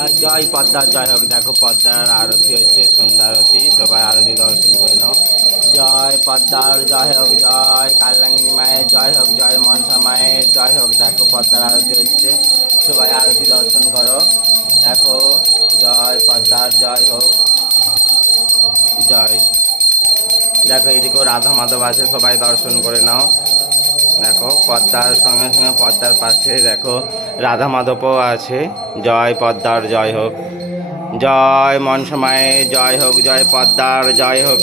আর জয় পদ্মার জয় হোক। দেখো পদ্মার আরতি হচ্ছে, সন্ধ্যা আরতি, সবাই আরতি দর্শন করে নাও। জয় পদ্মার জয় হোক, জয় কালাঙ্গি মায়ের জয় হোক, জয় মনসা মায়ের জয় হোক। দেখো পদ্মার আরতি হচ্ছে, সবাই আরতি দর্শন করো। দেখো জয় পদ্মার জয় হোক, জয়। দেখো এদিকেও রাধা মাধব আছে, সবাই দর্শন করে নাও। দেখো পদ্মার সঙ্গে সঙ্গে পদ্মার পাশে দেখো রাধা মাধবও আছে। জয় পদ্মার জয় হোক, জয় মনসা মায়ের জয় হোক, জয় পদ্মার জয় হোক।